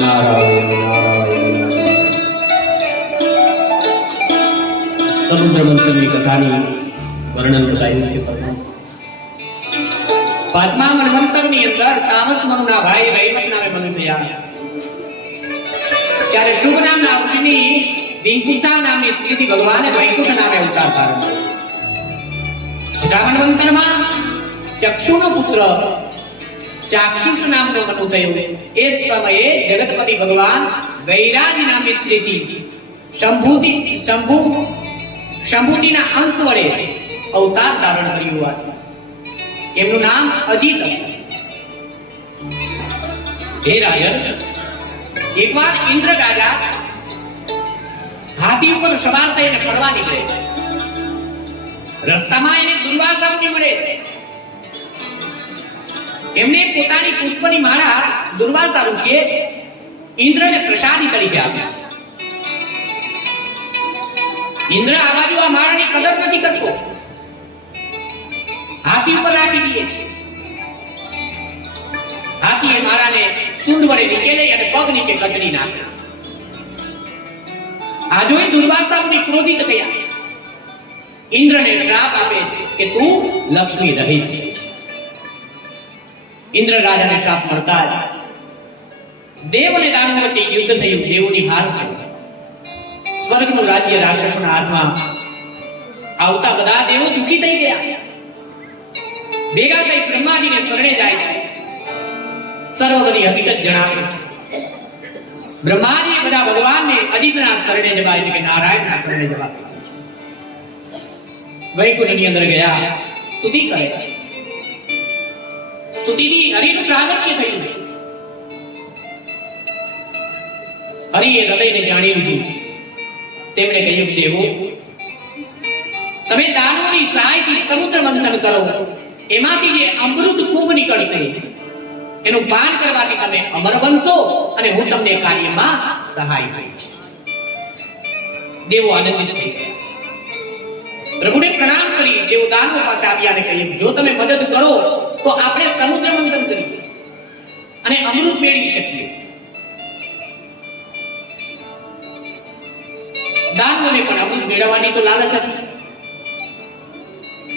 નારાયણ નારાયણ સમુદ્ર મંથનની કથાની વર્ણન બતાવ્યું છે. પાંચમા મન્વંતરની અંદર તામસ મનુના ભાઈ રૈવત નામે મનુ થયા. ત્યારે શુભ નામના ઋષિની વિંકુતા નામની સ્ત્રીથી ભગવાને વૈકુંઠ નામે અવતાર ધારણ કર્યો. છઠ્ઠા મન્વંતરમાં ચક્ષુનો પુત્ર ચાક્ષુષ નામનો મનુ થયો. એ સમયે જગતપતિ ભગવાન વૈરાજી નામની સ્ત્રીથી શંભુતિના અંશ વડે અવતાર ધારણ કર્યું હતું. એમનું નામ અજીત હતું. હે રાજન, એકવાર ઇન્દ્ર રાજા હાથી ઉપર સવાર થઈને ફરવા નીકળે. રસ્તામાં એને દુર્વાસા મુનિ મળે. એમને પોતાની પુષ્પની માળા દુર્વાસા ઋષિએ ઇન્દ્રને પ્રસાદી તરીકે આપી. ઇન્દ્ર આ બાજુ આ માળાની કદર નથી કરતો, હાથી ઉપર રાખી દે છે. હાથી એ માળાને સૂંઢ વડે નીચે લઈ અને પગ નીચે કચડી નાખે. આ જોઈ દુર્વાસા મુનિ ક્રોધિત થયા. ઇન્દ્રને શ્રાપ આપે કે તું લક્ષ્મી રહી. ઇન્દ્ર રાજાને શ્રાપ મળતા જ દેવ અને દાનવ વચ્ચે યુદ્ધ થયું. દેવોની હાર થઈ. સ્વર્ગનું રાજ્ય રાક્ષસોના હાથમાં આવતા બધા દેવો દુઃખી થઈ ગયા. ભેગા થઈ બ્રહ્માજીને શરણે જાય છે. સર્વ બધી હકીકત જણાવે છે. બ્રહ્માજી બધા ભગવાનને અજીતના શરણે જવા એટલે કે નારાયણના શરણે જવા વૈકુંઠની અંદર ગયા. સ્તુતિ કરે છે. સ્તુતિથી હરિનું પ્રાગટ્ય થયું છે. હરિએ હૃદયને જાણી લીધું છે. તેમણે કહ્યું, દેવો, તમે દાનવોની સહાયથી સમુદ્ર મંથન કરો. એમાંથી જે અમૃત કુંભ નીકળશે એનું પાન કરવાથી તમે અમર બનશો અને હું તમને કાર્યમાં સહાય કરીશ. દેવો આનંદિત થઈ ગયા. પ્રભુને પ્રણામ કરી દેવો દાનવો પાસે આવ્યા અને કહ્યું, જો તમે મદદ કરો તો આપણે સમુદ્ર મંથન કરીએ અને અમૃત મેળવી શકીએ. દાનવોને પણ અમૃત મેળવવાની તો લાલચ હતી.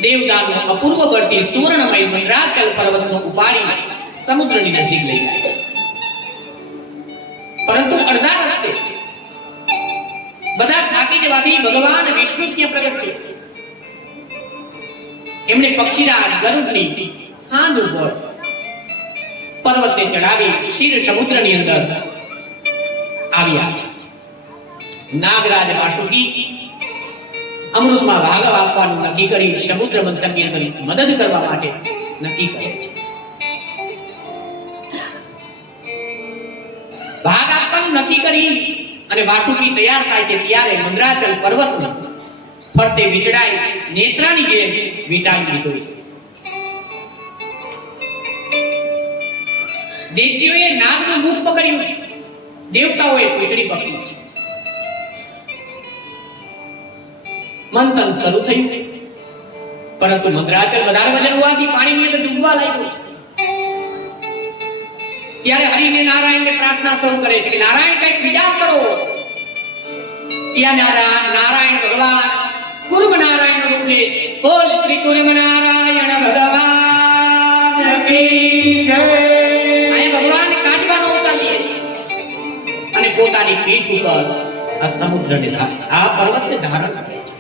દેવદાનવો અપૂર્વ બળથી સુવર્ણમય મંદરાચલ પર્વતનો ઉપાડી સમુદ્રની નજીક લઈ જાય. પરંતુ અડધા રસ્તે બધા થાકી જવાથી ભગવાન વિષ્ણુ ત્યાં પ્રગટ થયા. એમણે પક્ષીરાજ ગરુડની ખાંડ ઉપર પર્વતને ચડાવી ક્ષીર સમુદ્રની અંદર આવ્યા છે. નાગરાજ વાસુકી અમૃતમાં ભાગ આપવાનું નક્કી કરી સમુદ્ર મંથનની અંદર મદદ કરવા માટે નક્કી કરે છે. ભાગ આપવાનું નક્કી કરી અને વાસુકી તૈયાર થાય છે ત્યારે મંદરાચલ પર્વતને ફરતે વીંટળાઈ નેત્રાની જેમ વીંટાઈ દીધો છે. દૈત્યોએ નાગનું મુખ પકડ્યું છે. દેવતાઓએ પૂંછડી પકડી છે. મંથન શરૂ થયું, પરંતુ મંદરાચલ વધારે વજન હોવાથી પાણીની અંદર ડૂબવા લાગ્યો છે. ત્યારે હરિને નારાયણને પ્રાર્થના સૌ કરે છે કે નારાયણ કંઈક વિચાર કરો. ત્યાં નારાયણ ભગવાન કુર્મ નારાયણનો રૂપ લે છે. બોલ શ્રી કુર્મ નારાયણ ભગવાન કી જય. અને ભગવાન કાઢવાનો અવતાર લે છે અને પોતાની પીઠ ઉપર આ સમુદ્રને આ પર્વતને ધારણ કરે છે.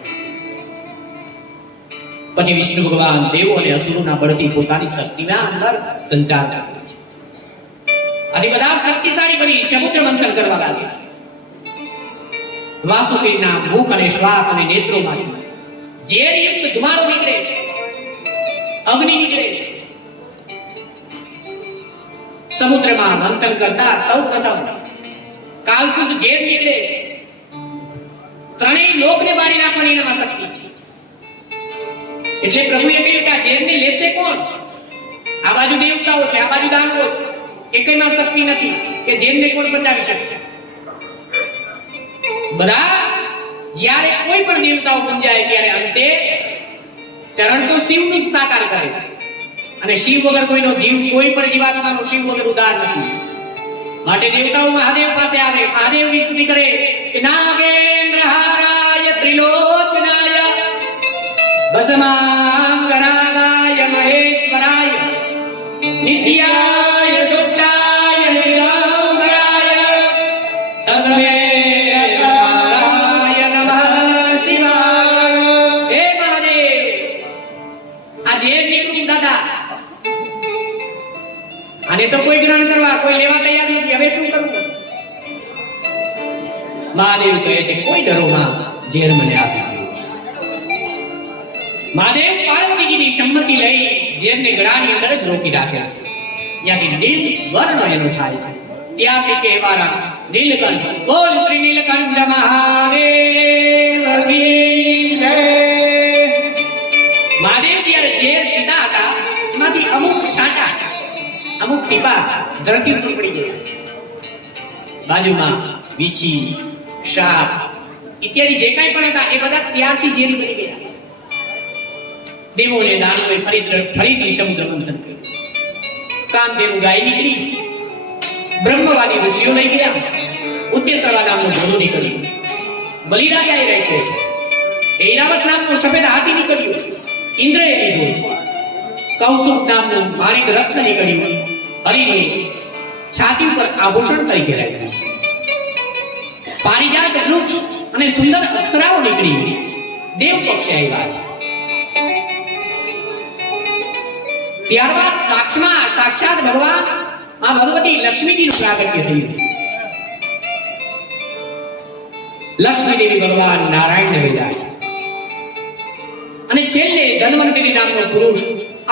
પછી વિષ્ણુ ભગવાન દેવો અને અસુરોના બળથી પોતાની શક્તિના અંદર સંચાર કરે છે. અને બધા શક્તિશાળી બની સમુદ્ર મંથન કરવા લાગે છે. વાસુકીના મુખ અને શ્વાસ અને નેત્રોમાંથી ઝેરયુક્ત ધુમાડો નીકળે છે, અગ્નિ નીકળે છે. સમુદ્રમાં મંથન કરતા સૌપ્રથમ કાલકૃત ઝેર નીકળે છે. ત્રણેય લોકને બાળી નાખવાની એનામાં શક્તિ છે. એટલે પ્રભુએ કહ્યું કે આ ઝેરને લેશે કોણ? આ બાજુ દેવતાઓ છે, આ બાજુ દાનવો છે. એકયમાં શક્તિ નથી કે ઝેરને કોણ બચાવી શકે. બધા જ્યારે કોઈ પણ દેવતાઓ પૂજાય ત્યારે અંતે ચરણ તો શિવનું જ સાકાર કરે અને શિવ વગર કોઈનો જીવ કોઈ પણ જીવાત્માનો શિવ વગર ઉદ્ધાર નથી. માટે દેવતાઓ મહાદેવ પાસે આવે, મહાદેવની સ્તુતિ કરે કે નાગેન્દ્રહારાય ત્રિલોચનાય ભસ્માંગરાગાય મહેશ્વરાય નિત્યાય સુક્તાય દિગંબરાય તસ્મે નકારાય નમઃ શિવાય. હે મહાદેવ, આ જે નીકળું દાદા, આને તો કોઈ ગ્રહણ કરવા કોઈ લેવા તૈયાર નથી, હવે શું કરવું? મહાદેવ કહે છે કોઈ ડરો માં, ઝેર મને આપી દો. મહાદેવ પાર્વતીજીની સંમતિ લઈ ઝેરને ગળાની અંદર જ રોકી રાખે છે. ત્યાંથી નીલ વર્ણ એનો થાય છે. ત્યાંથી કહેવાના નીલકંઠ, બોલ શ્રી નીલકંઠ મહાદેવ કી જય. મહાદેવ જ્યારે ઝેર પીતા હતા એમાંથી અમુક છાંટા, અમુક ટીપા ધરતી ઉપર પડી ગયા. બાજુમાં વીછી, સાપ ઇત્યાદિ જે કાંઈ પણ હતા એ બધા ત્યારથી ઝેરી બની ગયા. દેવોને દાનવોએ ફરીથી સમુદ્ર મંથન કર્યું. કામધેનુ ગાય નીકળી, બ્રહ્મવાદી ઋષિઓ લઈ ગયા, ઉત્તેશ્વર નામનું ઘોડું નીકળ્યું, બલિરાજાએ રાખ્યો, ઐરાવત નામનું સફેદ હાથી નીકળ્યું, ઇન્દ્રએ લીધું, કૌસુક નામનું માણિક રત્ન નીકળ્યું, હરિને છાતી ઉપર આભૂષણ તરીકે રાખ્યું, પારિજાત વૃક્ષ અને સુંદર અપ્સરાઓ નીકળી દેવ પક્ષે આવ્યા છે. ત્યારબાદ સાક્ષાત ભગવાન આ ભગવતી લક્ષ્મીજીનું પ્રાગટ્ય થયું. લક્ષ્મી દેવી ભગવાન નારાયણને વેદ્યા છે. અને છેલ્લે ધન્વંતરી નામનો પુરુષ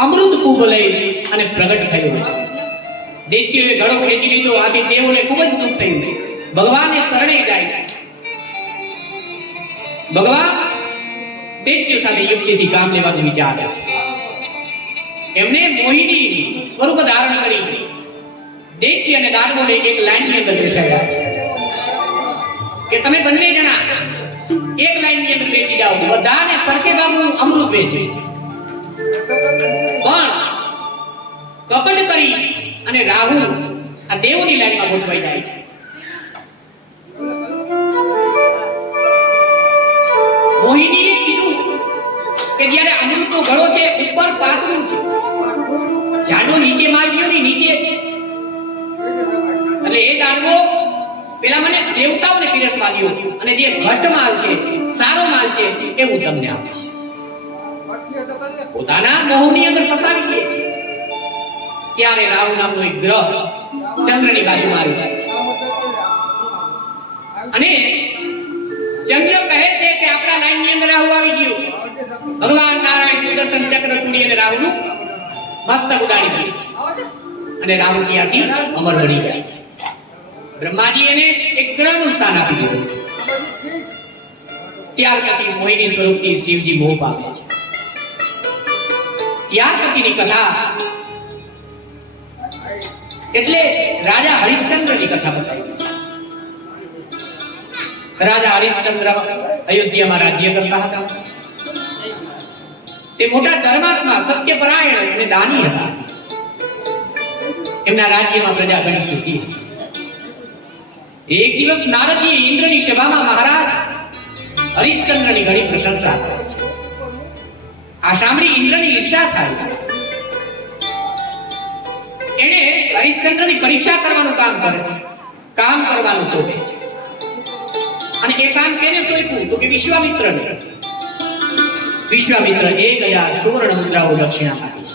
અમૃત કુંભ લઈ અને પ્રગટ થયો છે. દૈત્યોએ ઘડો ખેંચી લીધો, આથી દેવોને ખૂબ જ દુઃખ થયું. ભગવાનને શરણે જાય. ભગવાન દૈત્યો સાથે યુક્તિથી કામ લેવાનો વિચાર છે. એમને મોહિની સ્વરૂપ ધારણ કરી દૈત્ય અને દાનવોને એક લાઈનની અંદર બેસાડ્યા છે કે તમે બંને જણા એક લાઈનની અંદર બેસી જાઓ, બધાને સરખે ભાગનું અમૃત વેચે. પણ કપટ કરી અને રાહુ આ દેવોની લાઈનમાં ગોઠવાઈ જાય છે. મોહિનીએ કીધું કે જ્યારે અમૃતનો ઘડો છે ઉપર પાતળું છે, જાડો નીચે માલ ગયો ને નીચે છે, એટલે એ દાનવો પેલા મને દેવતાઓને પીરસવા દો અને જે ઘટ માલ છે, સારો માલ છે એ હું તમને આપીશ. પોતાના મોહની અંદર ફસાવી દે છે. ત્યારે રાહુ નામનો એક ગ્રહ ચંદ્રની બાજુમાં આવી જાય છે અને ચંદ્ર કહે છે કે આપણા લાઈનની અંદર રાહુ આવી ગયો. ભગવાન નારાયણ સુદર્શન ચક્ર ચૂડી અને રાહુનું મસ્તક ઉડાડી દે છે અને રાહુ ત્યાંથી અમર બની જાય છે. બ્રહ્માજી એને એક ગ્રહનું સ્થાન આપી દીધું. ત્યાર પછી મોહિની સ્વરૂપથી શિવજી મોહ પામે છે. ત્યાર પછીની કથા એટલે રાજા હરિશ્ચંદ્રની કથા બતાવી છે. રાજા હરિશ્ચંદ્ર અયોધ્યામાં રાજ્ય કરતા હતા. તે મોટા ધર્માત્મા, સત્યપરાયણ અને દાની હતા. એમના રાજ્યમાં પ્રજા ઘણી સુખી હતી. એક દિવસ નારદજીએ ઇન્દ્રની સભામાં મહારાજ હરિશ્ચંદ્રની ઘણી પ્રશંસા કરી. આ સાંભળી ઇન્દ્રની ઈર્ષા થાય. એને હરિશ્ચંદ્રની પરીક્ષા કરવાનું કામ કરવાનું સોંપે છે. અને એ કામ કેને સોંપ્યું તો કે વિશ્વામિત્રને. વિશ્વામિત્ર 1000 સુવર્ણ મુદ્રાઓ દક્ષિણા આપી.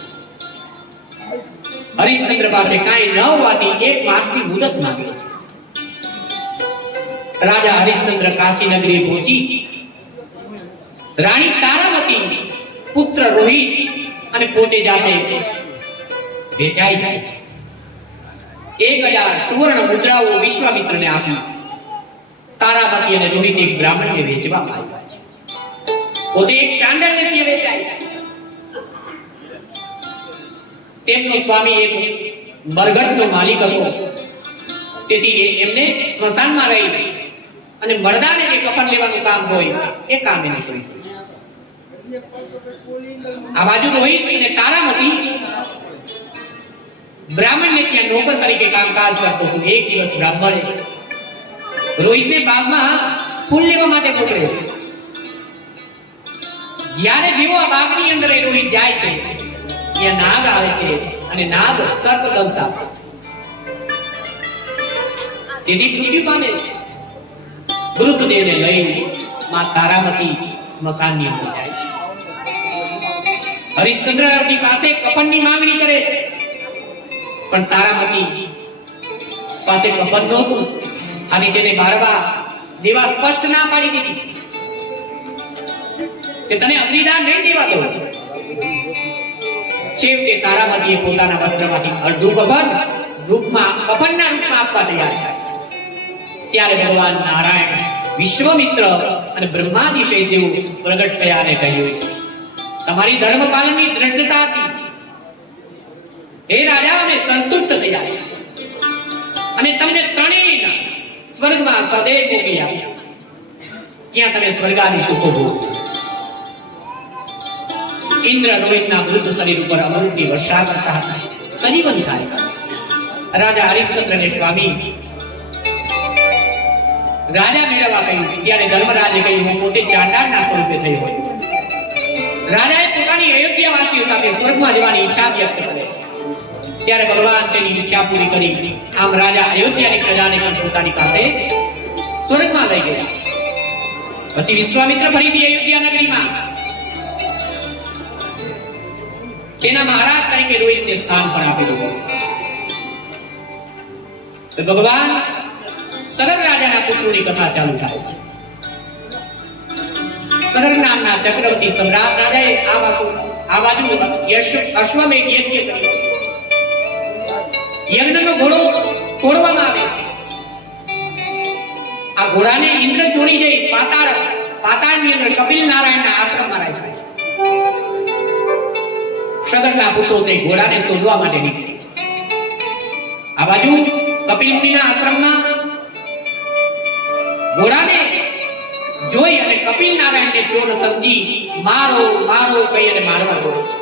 હરિશ્ચંદ્ર પાસે કાંઈ ન હોવાથી 1 માસની મુદત માંગે છે. રાજા હરિશ્ચંદ્ર કાશી નગરી પહોંચી રાણી તારાવતી, પુત્ર રોહિત અને પોતે જાતે વેચાઈ જાય છે. 1000 સુવર્ણ મુદ્રાઓ વિશ્વામિત્રને આપી. તારાવતી અને રોહિત એક બ્રાહ્મણને વેચવા આવ્યા છે. પોતે એક ચાંડાલને વેચાય છે. તેમનો સ્વામી એક મરઘટનો માલિક હતો. તેથી એમને સ્મશાનમાં રહી અને મરદાને જે કફન લેવાનું કામ હોય એ કામ એને સોંપ્યું છે. આ બાજુ રોહિત અને તારામતી બ્રાહ્મણને ત્યાં નોકર તરીકે કામકાજ કરતો હતો. એક દિવસ બ્રાહ્મણે રોહિતને બાગમાં ફૂલ લેવા માટે મોકલ્યો. જ્યારે જેવો આ બાગની અંદર એ રોહિત જાય છે, ત્યાં નાગ આવે છે અને નાગ સર્પ દંશ આપે, તેથી મૃત્યુ પામે છે. મૃતદેહને લઈ માં તારામતી સ્મશાનની અંદર જાય છે. હરિશ્ચંદ્રની પાસે કફનની માંગણી કરે છે, પણ તારામતી પાસે કફન નહોતું અને તેને બાળવા દેવા સ્પષ્ટ ના પાડી દીધી કે તને અગ્નિદાન નહીં દેવા દો. છેવટે તારામતીએ પોતાના વસ્ત્રમાંથી અડધું કફનના રૂપમાં આપવા તૈયાર થાય. ત્યારે ભગવાન નારાયણ, વિશ્વમિત્ર અને બ્રહ્માદિશય દેવ પ્રગટ થયા અને કહ્યું, તમારી ધર્મ પાલનની દ્રઢતાથી હે રાજા અમે સંતુષ્ટ થયા છે અને તમને ત્રણેયના સ્વર્ગમાં સદૈવ મોકલી આપ્યા. ત્યાં તમે સ્વર્ગાદી સુખો ભોગવો. ઇન્દ્ર રોહિતના વૃદ્ધ શરીર ઉપર અમૃતની વર્ષા કરતા હતા, સજીવન થાય. રાજા હરિશ્ચંદ્રને સ્વામી રાજા મેળવવા કહ્યું. ત્યારે ધર્મરાજે કહ્યું, હું પોતે ચાંડાળના સ્વરૂપે થયો હોય. રાજાએ પોતાની અયોધ્યાવાસીઓ સાથે સ્વર્ગમાં જવાની ઈચ્છા વ્યક્ત કરી. ત્યારે ભગવાન તેની ઈચ્છા પૂરી કરી. આમ રાજા અયોધ્યાની પ્રજાને પણ પોતાની પાસે સ્વર્ગમાં લઈ ગયા. પછી વિશ્વામિત્ર ફરીથી અયોધ્યા નગરીમાં તેના મહારાજ તરીકે રોહિતને સ્થાન પણ આપી દીધું. તો ભગવાન સગર રાજાના પુત્રોની કથા ચાલુ થાય છે. સગર નામના ચક્રવર્તી સમ્રાટ રાજાએ આ બાજુ અશ્વમેધ યજ્ઞ કર્યો. યજ્ઞનો ઘોડો છોડવામાં આવે છે. આ ઘોડાને ઇન્દ્ર ચોરી જઈ પાતાળની અંદર કપિલ નારાયણના આશ્રમમાં રાખ્યો. સગરના પુત્રો તે ઘોડાને શોધવા માટે નીકળે છે. આ બાજુ કપિલ મુનિના આશ્રમમાં ઘોડાને જોઈ અને કપિલ નારાયણને ચોર સમજી મારો મારો કહી અને મારવા દોડે છે.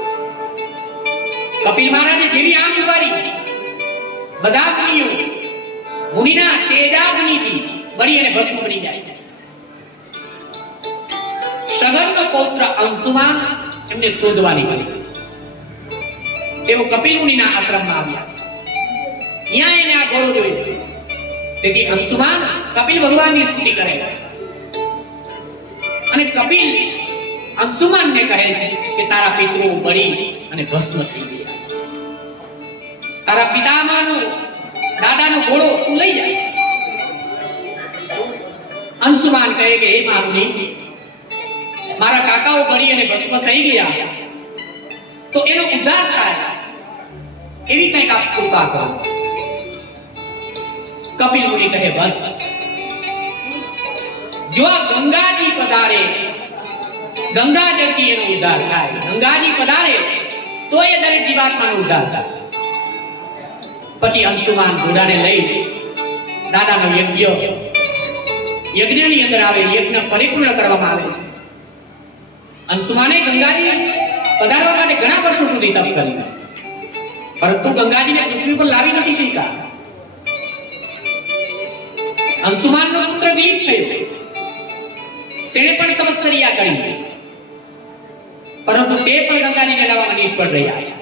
કપિલ મહારાજે જેવી આંખ ઉગાડી, બધા મુનિઓ મુનિના તેજાગ્નિથી બળી અને ભસ્મ બની જાય છે. સગરનો પૌત્ર અંશુમાન એમને શોધવા નીકળ્યો. તેઓ કપિલ મુનિના આશ્રમમાં આવ્યા. ત્યાં એને આ ઘોડો જોયો. તેથી અંશુમાન કપિલ ભગવાનની સ્તુતિ કરે અને કપિલ અંશુમાનને કહે છે કે તારા પિતૃઓ બળી અને ભસ્મ થઈ ગયા. તારા પિતામાનો દાદાનો ઘોડો તું લઈ જાય. અંશુમાન કહે કે હે મારુની, મારા કાકાઓ બળી અને ભસ્મ થઈ ગયા તો એનો ઉદ્ધાર થાય એવી કંઈક આપ કૃપા કરો. કપિલ મુનિ કહે, બસ જો આ ગંગાજી પધારે, ગંગાજળથી એનો ઉદ્ધાર થાય. ગંગાજી પધારે તો એ દરેક જીવાત્માનો ઉદ્ધાર થાય. પછી અંશુમાન ઘોડાને લઈ દાદાનો યજ્ઞની અંદર આવે. યજ્ઞ પરિપૂર્ણ કરવામાં આવે છે. અંશુમાને ગંગાજી પધારવા માટે ઘણા વર્ષો સુધી તપ કર્યું, પરંતુ ગંગાજીને પૃથ્વી પર લાવી નથી શક્યા. અંશુમાનનો પુત્ર દિલીપ થયો. તેણે પણ તપસ્યા કરી, પરંતુ તે પણ ગંગાજીને લાવવામાં નિષ્ફળ રહ્યા છે.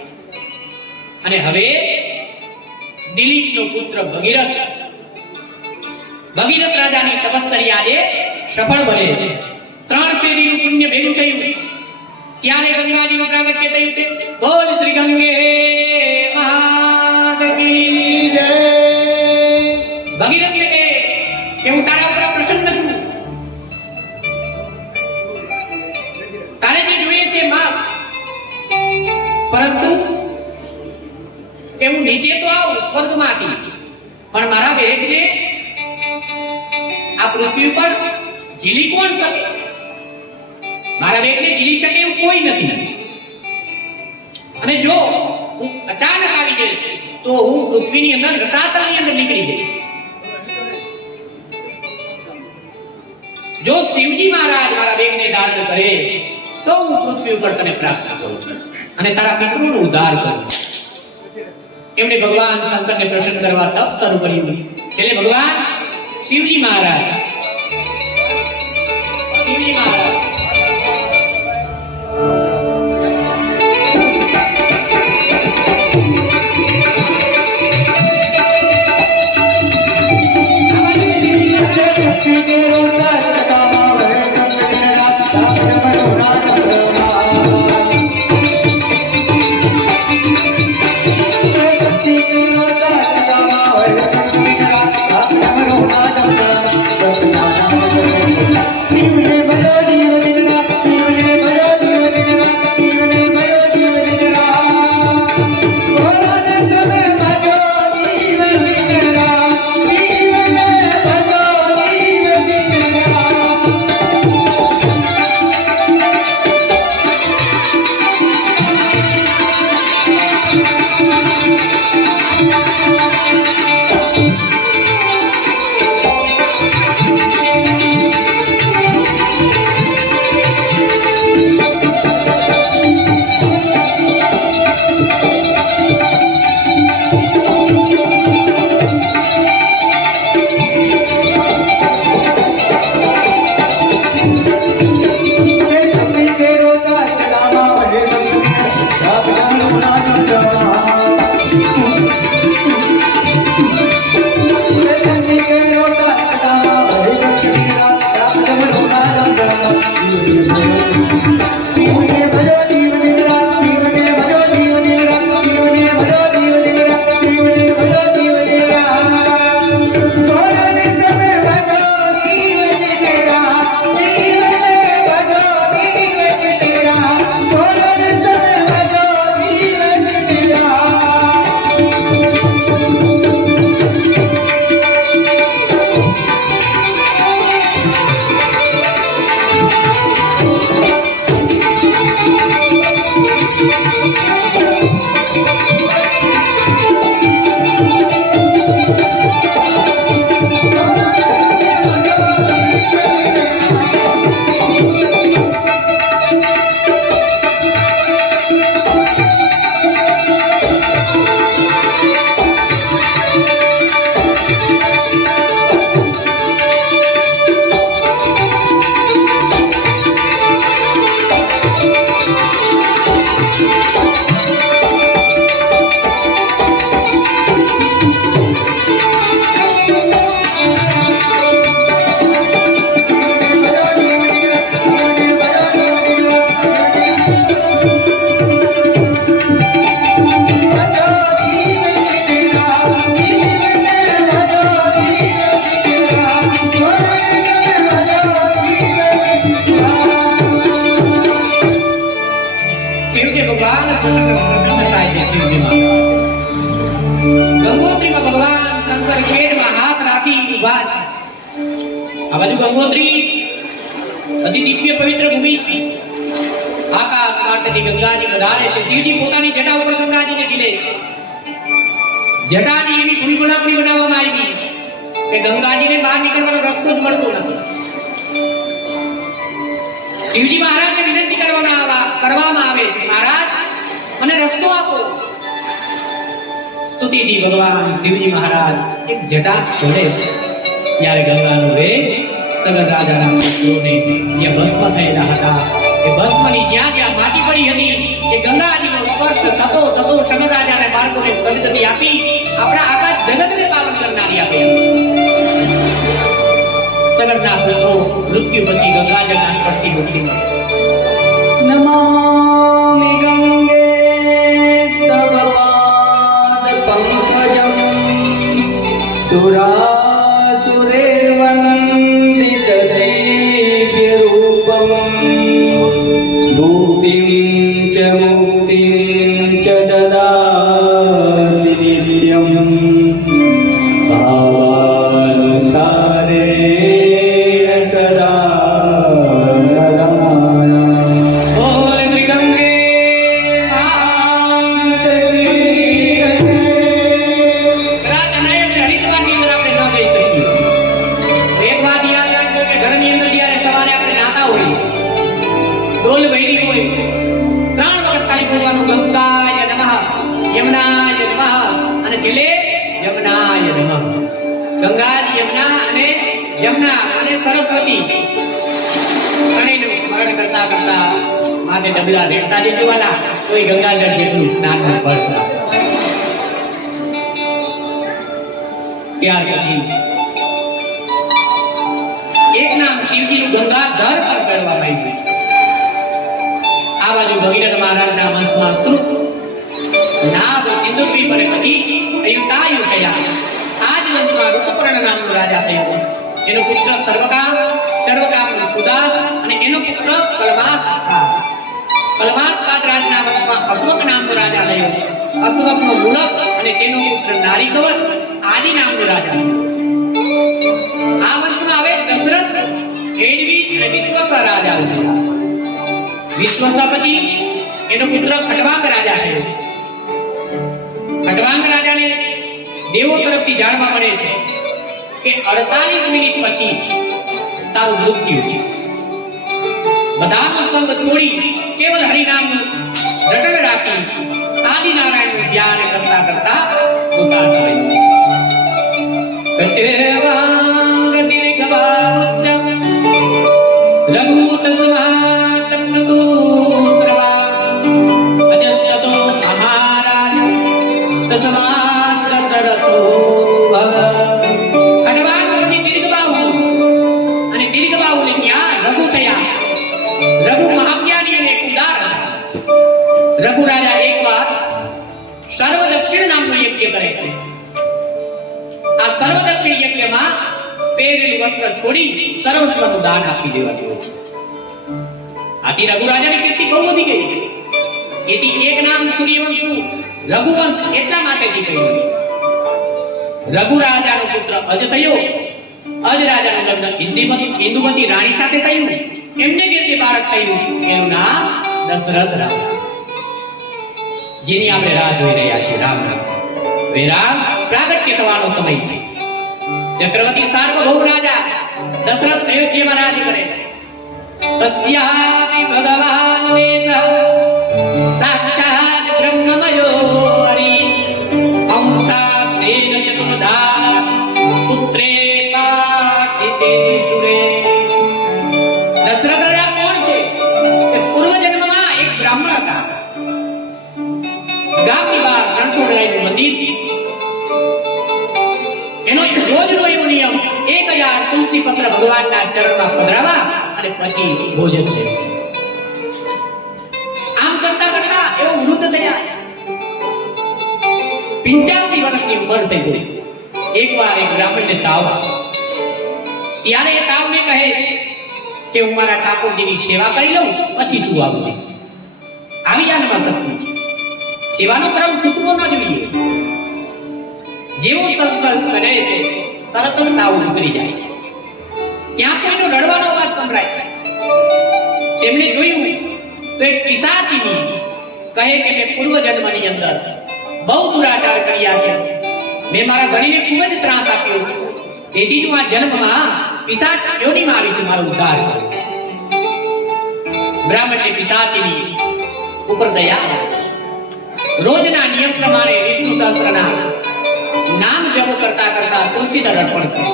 અને હવે દિલીપનો પુત્ર ભગીરથ રાજાની તપસ્યા આજે સફળ બને છે. 3 પેઢીનું પુણ્ય ભેગું થયું. ત્યારે ગંગાજીનું પ્રાગટ્ય થયું છે. બોલ શ્રી ગંગે માત કી જય. ભગીરથને કહે કે હું તારા ઉપર પ્રસન્ન છું. તારે જે જોઈએ છે માં, પરંતુ કે હું નીચે તો આવું સ્વર્ગમાંથી, પણ મારા બેટને આ પૃથ્વી પર ઝીલી કોણ શકે? મારા બેટને ઝીલી શકે એવું કોઈ નથી. અને જો હું અચાનક આવી જઈશ તો હું પૃથ્વીની અંદર રસાતળની અંદર નીકળી જઈશ. જો શિવજી મહારાજ મારા બેગને ધારણ કરે તો હું પૃથ્વી ઉપર તને પ્રાપ્ત કરું અને તારા પિતૃનો ઉદ્ધાર કરું. એમણે ભગવાન શંકરને પ્રસન્ન કરવા તપ શરૂ કર્યું. એટલે ભગવાન શિવજી મહારાજ ગંગોત્રીમાં ભગવાન શંકર ખેડમાં હાથ રાખી ઊભા છે. આ બાજુ ગંગોત્રી અતિ દિવ્ય પવિત્ર ભૂમિ છે. આકાશ માટેની ગંગાજી પધારે છે. શિવજી પોતાની જટા ઉપર ગંગાજીને ખીલે છે. જટાની એવી ભૂલભુલામણી બનાવવામાં આવી કે ગંગાજીને બહાર નીકળવાનો રસ્તો જ મળતો નથી. શિવજી મહારાજને વિનંતી કરવામાં આવે છે, મહારાજ મને રસ્તો આપો. સ્તુતિથી ભગવાન શિવજી મહારાજ એક જટા ખોલે ત્યારે ગંગાનો વેગ સગર રાજાના પુત્રોને જે ભસ્મ થયેલા હતા એ ભસ્મની જ્યાં જ્યાં માટી પડી હતી એ ગંગાજીનો સ્પર્શ થતો થતો સગર રાજાને બાળકોને સદગતિ આપી આપણા આખા જગતને પાવન કરનારી આપી. સગરના પુત્રો મૃત્યુ પછી ગંગાજળના સ્પર્શથી મુક્તિ મળે. નમામિ ગંગે તવ પાદ પંકજમ સુરાસુરેર્વંદિત દૈવ્ય રૂપમ ભૂતિમ ચ મુક્તિમ ચ દદાતિ નિત્યમ ભાવાનુસારેણ સદા ડોલ વહેરી હોય 3 વખત ખાલી બોલવાનું ગંગાય નમઃ યમુનાય નમઃ અને છેલ્લે યમુનાય નમઃ. ગંગા, યમુના અને સરસ્વતી ત્રણેયનું સ્મરણ કરતા કરતા માથે ડબલા રેડતા જજો વાલા, કોઈ ગંગાજળ જેટલું સ્નાન ન કરતા. ત્યાર પછી એક નામ શિવજીનું ગંગાધર પર કરવામાં આવ્યું. આ બાજુ ભગીરથ મહારાજના વંશમાં શ્રુત, નાગ, સિંધુદ્વીપ અને પછી અયુતાયુ થયા. આ જ વંશમાં ઋતુપર્ણ નામનો રાજા થયો. એનો પુત્ર સર્વકામનો સુદાસ અને એનો પુત્ર કલમાસ. કલમાસ બાદ રાજના વંશમાં અશ્વક નામનો રાજા થયો. અશ્વકનો મૂલક અને તેનો પુત્ર નારીકવત આદિ નામનો રાજા થયો. આ વંશમાં હવે દશરથ, હેડવી અને વિશ્વસા રાજા થયા. વિશ્વસા પછી એનો પુત્ર ખટવાંગ રાજા થયો. ખટવાંગ રાજાને દેવો તરફથી જાણવા મળે છે કે 48 મિનિટ પછી તારું મૃત્યુ છે. બધાનો સંગ છોડી કેવલ હરિનામનું રટણ રાખી આદિનારાયણનું ધ્યાન કરતા કરતા પોતાનો થયો. કટેવાંગ દીર્ઘવાવસ્ય રઘુ તસ્માત નતુત્રવા અજસ્તતો મહારાજ તસ્માત દશરથો ભવ. ખટવાંગ પછી દીર્ઘબાહુ અને દીર્ઘબાહુને ત્યાં રઘુ થયા. રઘુ મહાજ્ઞાની અને ઉદાર હતા. રઘુ રાજા એકવાર સર્વદક્ષિણ નામનો યજ્ઞ કરે છે. આ સર્વદક્ષિણ યજ્ઞમાં પહેરેલું વસ્ત્ર છોડી સર્વસ્વનું દાન આપી દેવાનું હોય છે. આથી રઘુ રાજાની કીર્તિ બહુ વધી ગઈ. એથી એક નામ સૂર્યવંશનું રઘુવંશ એટલા માટે થઈ ગયું. રઘુ રાજાનો પુત્ર અજ થયો. અજ રાજાનું લગ્ન ઇન્દુમતી રાણી સાથે થયું. એમને કીર્તિ બાળક થયું. એનું નામ દશરથ રાજા, જેની આપણે રાહ જોઈ રહ્યા છીએ. રામ પ્રાગટ્ય થવાનો સમય છે. ચક્રવર્તી સાર્વભૌમ રાજા દશરથ અયોધ્યામાં રાજ કરે છે. તસ્યામિ ભગવાન વેદઃ સાક્ષાત બ્રહ્મમયો હરિ અંસાસેન ચતુર્ધા પુત્રે પાર્થિતે શુરે. દશરથ રાજા કોણ છે? તે પૂર્વજન્મમાં એક બ્રાહ્મણ હતા. ગામની બહાર રણછોડરાયનું મંદિર. એનો રોજનો એવો નિયમ 1000 તુલસી પત્ર ભગવાનના ચરણમાં પધરાવા અને પછી ભોજન લેવું. આમ કરતા કરતા એવો વૃદ્ધ થયા. 85 વર્ષની ઉંમર થઈ ગઈ. એકવાર એક બ્રાહ્મણને તાવ આવ્યો. ત્યારે એ તાવને કહે કે હું મારા ઠાકોરજીની સેવા કરી લઉં, પછી તું આવજે. આવી જાનમાં શક્તિ છે. સેવાનો ક્રમ તૂટવો ન જોઈએ. જેવો સંકલ્પ કરે છે તરત જ તાવ ઉતરી જાય છે. ત્યાં કોઈનો રડવાનો અવાજ સંભળાય છે. તેમણે જોયું તો એક પિશાચીની કહે કે મેં પૂર્વજન્મની અંદર બહુ દુરાચાર કર્યા છે. મેં મારા ધણીને ખૂબ જ ત્રાસ આપ્યો. તેથી હું આ જન્મમાં પિશાચ યોનિમાં આવી છું. મારો ઉદ્ધાર કરો. બ્રાહ્મણને પિશાચીની ઉપર દયા આવી. રોજના નિયમ પ્રમાણે વિષ્ણુ સહસ્ત્રના નામ જપ કરતા કરતા તુલસીદાસ અર્પણ કરે.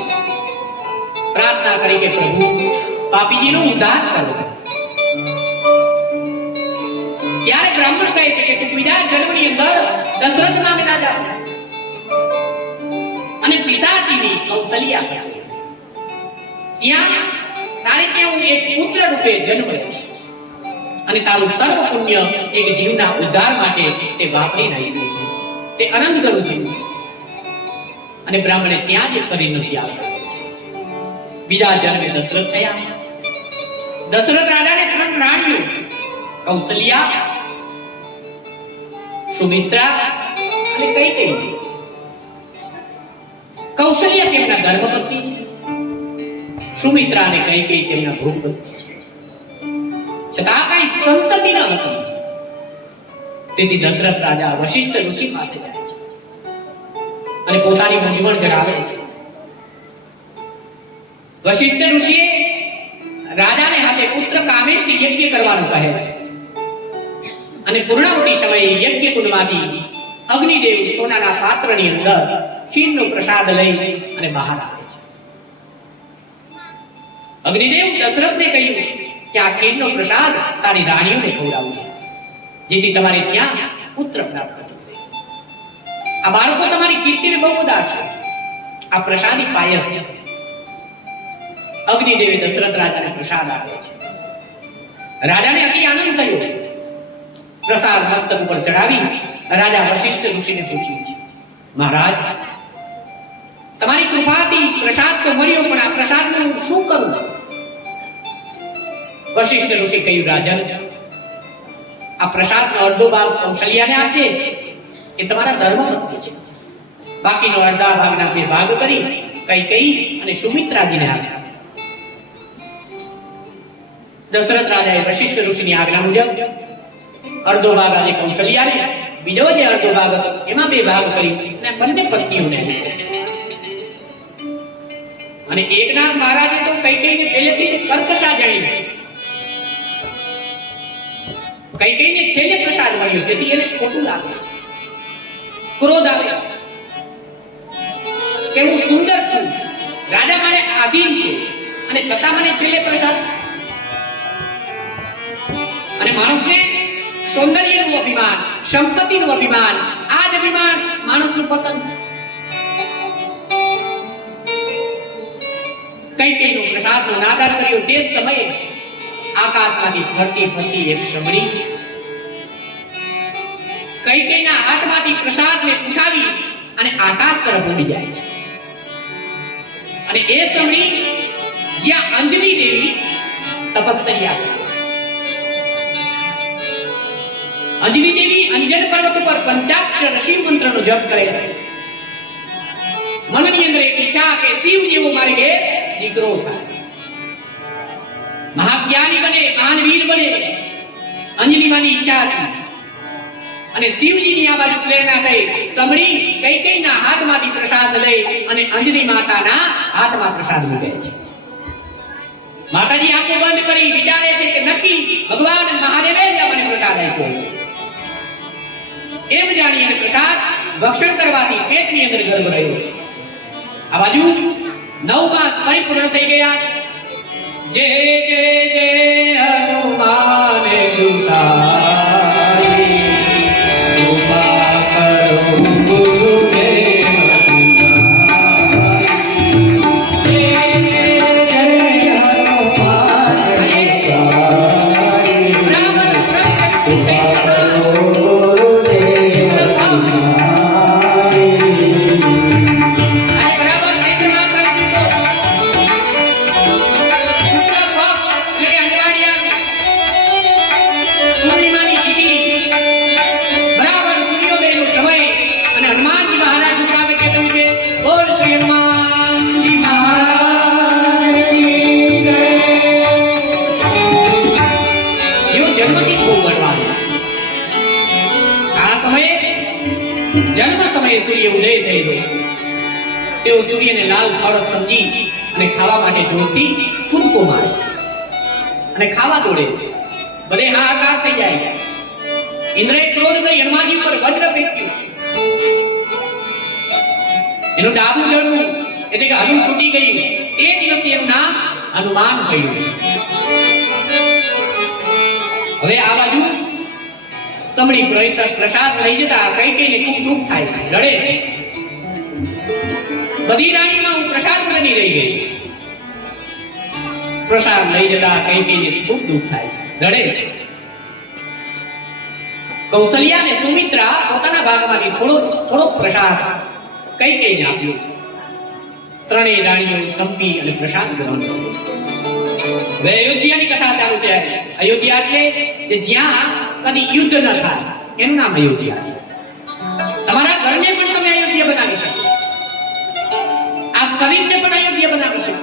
પ્રાર્થના કરી કે પ્રભુ પાપીજીનો ઉદ્ધાર કરો. ત્યારે બ્રાહ્મણ કહે છે કે તું બીજા જન્મની અંદર દશરથ નામે રાજા બનશે અને પિશાચીની કૌશલ્યા હશે. ત્યાં હું એક પુત્ર રૂપે જન્મ લઈશ અને તારું સર્વ પુણ્ય એક જીવના ઉદ્ધાર માટે તે વાપરી રહ્યું છે. તે અનંત કરું છું. અને બ્રાહ્મણે ત્યાં જ શરીરનો ત્યાગ કર્યો. બીજા જન્મે દશરથ થયા. દશરથ રાજાને 3 રાણીઓ કૌશલ્યા, સુમિત્રા અને કૈકેયી. કૌશલ્યા તેમના ધર્મપત્ની છે. સુમિત્રા અને કૈકેયી તેમના ભોગપતિ છે. છતાં કઈ સંતતિ ન હતી. તેથી દશરથ રાજા વશિષ્ઠ ઋષિ પાસે જાય છે અને પોતાની મૂંઝવણ જણાવે છે. વશિષ્ઠ ઋષિએ રાજાને હાથે પુત્ર કામેષ્ટિ યજ્ઞ કરવાનું કહે છે અને પૂર્ણાવતી સમયે યજ્ઞ કુંડમાંથી અગ્નિદેવ સોનાના પાત્રની અંદર ખીરનો પ્રસાદ લઈ અને બહાર આવે છે. અગ્નિદેવ દશરથને કહ્યું કે આ ખીરનો પ્રસાદ તારી રાણીઓને ખવડાવજો, જેથી તમારે ત્યાં પુત્ર પ્રાપ્ત થશે. આ બાળકો તમારી કીર્તિને બહુ વધારશે. આ પ્રસાદી પાયસ છે. અગ્નિદેવે દશરથ રાજાને પ્રસાદ આપ્યો છે. રાજાને અતિ આનંદ થયો. પ્રસાદ મસ્તક ઉપર ચડાવી રાજા વશિષ્ઠ ઋષિને પૂછ્યું છે, મહારાજ, તમારી કૃપાથી પ્રસાદ તો મળ્યો, પણ આ પ્રસાદનું શું કરું? વશિષ્ઠ ઋષિ કહ્યું, રાજન, આ પ્રસાદનો અડધો ભાગ કૌશલ્યાને આપજે, એ તમારા ધર્મપત્ની છે. બાકીનો અડધા ભાગના બે ભાગ કરી કૈકેયી અને સુમિત્રાજીને આપ્યા. દશરથ રાજાએ વશિષ્ઠ ઋષિની આજ્ઞા મુજબ અડધો ભાગ આજે કૌશલ્યાને, બીજો જે અડધો ભાગ હતો એમાં બે ભાગ કરી અને બંને પત્નીઓને આપ્યો છે. અને એકનાથ મહારાજે તો કૈકેયીને પહેલેથી જ કર્કશા જાણી. કૈકેયીને છેલ્લે પ્રસાદ મળ્યો, તેથી એને ખોટું લાગે છે, ક્રોધ આવે છે કે હું સુંદર છું, રાજા મારે આધીન છે, અને છતાં મને છેલ્લે પ્રસાદ. અને માણસને સૌંદર્યનું અભિમાન, સંપત્તિનું અભિમાન, આ જ અભિમાન માણસનું પતન. કૈકેયીનો પ્રસાદનો નાદાર કર્યો તે સમયે આકાશમાંથી ફરતી ફરતી એક સમડી કૈકેયીના હાથમાંથી પ્રસાદને ઉઠાવી અને આકાશ તરફ ઉડી જાય છે. અને એ સમડી જ્યાં અંજની દેવી તપસ્યા કરે છે. અંજની દેવી અંજન પર્વત પર પંચાક્ષર શિવ મંત્રનો જપ કરે છે. મનની અંદર એક ઈચ્છા કે શિવ જેવો મારે ઘેર દીકરો થાય, મહાજ્ઞાની બને, મહાન વીર બને. અંજની માની ઈચ્છા હતી. અને શિવજીની આ બાજુ પ્રેરણા થઈ. સમડી કૈકેયીના હાથમાંથી પ્રસાદ લઈ અને અંજની માતાના હાથમાં પ્રસાદ મૂકે છે. માતાજી આંખો બંધ કરી વિચારે છે કે નક્કી ભગવાન મહાદેવે જ મને પ્રસાદ આપ્યો છે. એમ જાણી અને પ્રસાદ ભક્ષણ કરવાથી પેટની અંદર ગર્ભ રહ્યો છે. આ બાજુ 9 માસ પરિપૂર્ણ થઈ ગયા. જય જય જય હનુમાન ગુસાઈ, કૃપા કરો ગુરુ જન્મ સમયે સૂર્ય ઉદય થઈ ગયો. તેઓ સૂર્યને લાલ ખડક સમજી અને ખાવા માટે જોરથી કૂદકો મારે અને ખાવા દોડે. બધે હાહાકાર થઈ જાય. ઇન્દ્રએ ક્રોધ કરી હનુમાનજી ઉપર વજ્ર ફેંક્યું. એનું ડાબું જડવું એટલે કે હનુ તૂટી ગયું. એ દિવસથી એનું નામ હનુમાન પડ્યું. હવે આ બાજુ સમડી પ્રસાદ લઈ જતા કૈકેયીને ખૂબ દુઃખ થાય છે, રડે છે. બધી રાણીમાં હું પ્રસાદ વગરની રહી ગઈ. પ્રસાદ લઈ જતા કૈકેયીને ખૂબ દુઃખ થાય છે, રડે છે. કૌશલ્યા અને સુમિત્રા પોતાના ભાગમાંથી થોડો પ્રસાદ કૈકેયીને આપ્યો. ત્રણેય રાણીઓ સંપી અને પ્રસાદ ગ્રહણ કર્યો. હવે અયોધ્યાની કથા ચાલુ છે. અયોધ્યા એટલે કે જ્યાં કદી યુદ્ધ ન થાય એનું નામ અયોધ્યા છે. તમારા ઘરને પણ તમે અયોધ્યા બનાવી શકો. આ શરીરને પણ અયોધ્યા બનાવી શકો.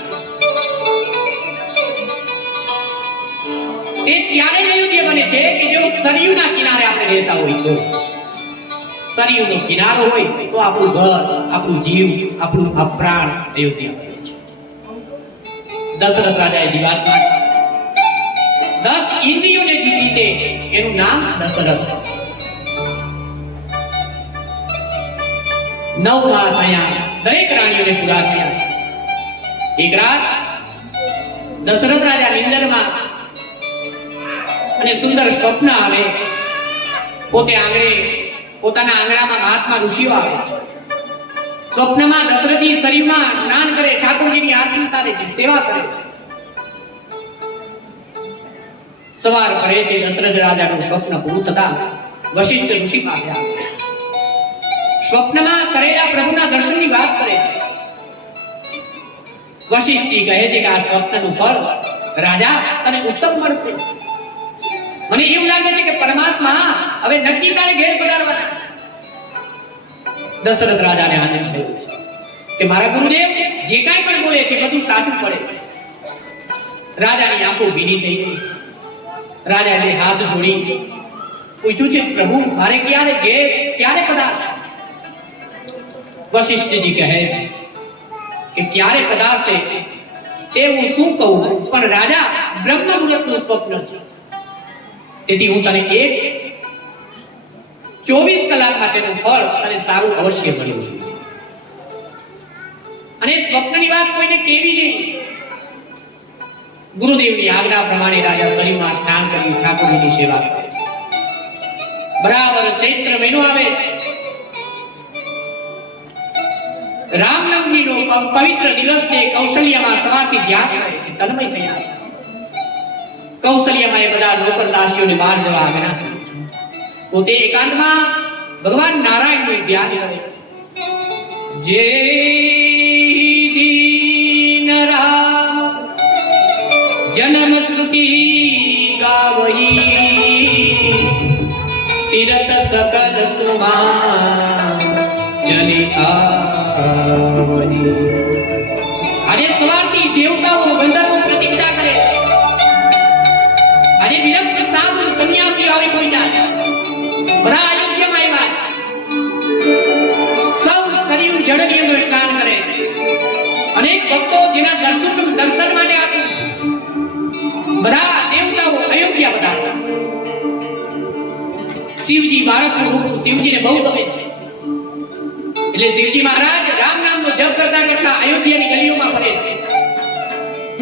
એ ત્યારે જ અયોધ્યા બને છે કે જો સરયુના કિનારે આપણે રહેતા હોય તો. સરયુનો કિનારો હોય તો આપણું ઘર, આપણું જીવ, આપણું અપ્રાણ અયોધ્યા બને છે. દશરથ રાજાએ જીવાત્મા છે. 10 ઇન્દ્રિયોને જીતી દે એનું નામ દશરથ. 9 માસ અહીંયા દરેક રાણીઓને પૂરા થયા. એક રાત દશરથ રાજા નિંદરમાં અને સુંદર સ્વપ્ન આવે. પોતે આંગણે પોતાના આંગણામાં મહાત્મા ઋષિઓ આવે. સ્વપ્નમાં દશરથી શરીરમાં સ્નાન કરે, ઠાકોરજીની આરતી ઉતારે છે, સેવા કરે. સવાર કરે છે. દશરથ રાજાનું સ્વપ્ન પૂરું થતા વશિષ્ઠ ઋષિ પાસે આવે. સ્વપ્નમાં કરેલા પ્રભુના દર્શનની વાત કરે છે. વશિષ્ઠજી કહે છે કે આ સ્વપ્નનું ફળ રાજા તને ઉત્તમ મળશે. મને એવું લાગે છે કે પરમાત્મા હવે નક્કી તારે ઘેર પધારવાના છે. દશરથ રાજાને આનંદ થયો છે કે મારા ગુરુદેવ જે કાંઈ પણ બોલે છે બધું સાચું પડે છે. રાજાની આંખો ભીની થઈ ગઈ. રાજાએ હાથ જોડી પૂછ્યું છે, પ્રભુ મારે ક્યારે પધારશે? વશિષ્ઠજી કહે છે કે ક્યારે પધારશે તે હું શું કહું, પણ રાજા બ્રહ્મ મુહૂર્તનું સ્વપ્ન છે. તેથી હું તને 24 કલાક માટેનું ફળ તને સારું અવશ્ય મળ્યું છે. અને સ્વપ્નની વાત કોઈને કેવી નહીં. ગુરુદેવની આજ્ઞા પ્રમાણે રાજા શરીરમાં સ્નાન કરી ઠાકોરજીની સેવા કરે. બરાબર ચૈત્ર મહિનો આવે છે. રામનવમીનો પવિત્ર દિવસ છે. કૌશલ્યમાં સવારથી ધ્યાન કરે છે, તન્મય થયા છે. કૌશલ્યમાં એ બધા નોકર દાસીઓને બહાર જવા આજ્ઞા કરી છે. પોતે એકાંતમાં ભગવાન નારાયણનું ધ્યાન કરે. જય દીન રામ જન્મ શ્રુતિ ગાવહી તીરથ સકલ તુમાર જનિતાવહી. આજે સવારથી દેવતાઓ ગંધર્વો પ્રતીક્ષા કરે. આજે વિરક્ત સાધુ સંન્યાસીઓ આવી પહોંચ્યા છે. બધા અયોધ્યામાં આવ્યા છે. સૌ સરયુ જળની અંદર સ્નાન કરે છે. અનેક ભક્તો જેના દર્શન માટે આતુર છે. બધા દેવતાઓ અયોધ્યા પધાર્યા. શિવજી બાળકનું રૂપ શિવજીને બહુ ગમે છે. એટલે શિવજી મહારાજ રામ નામનો જપ કરતા કરતા અયોધ્યાની ગલીઓમાં ફરે છે.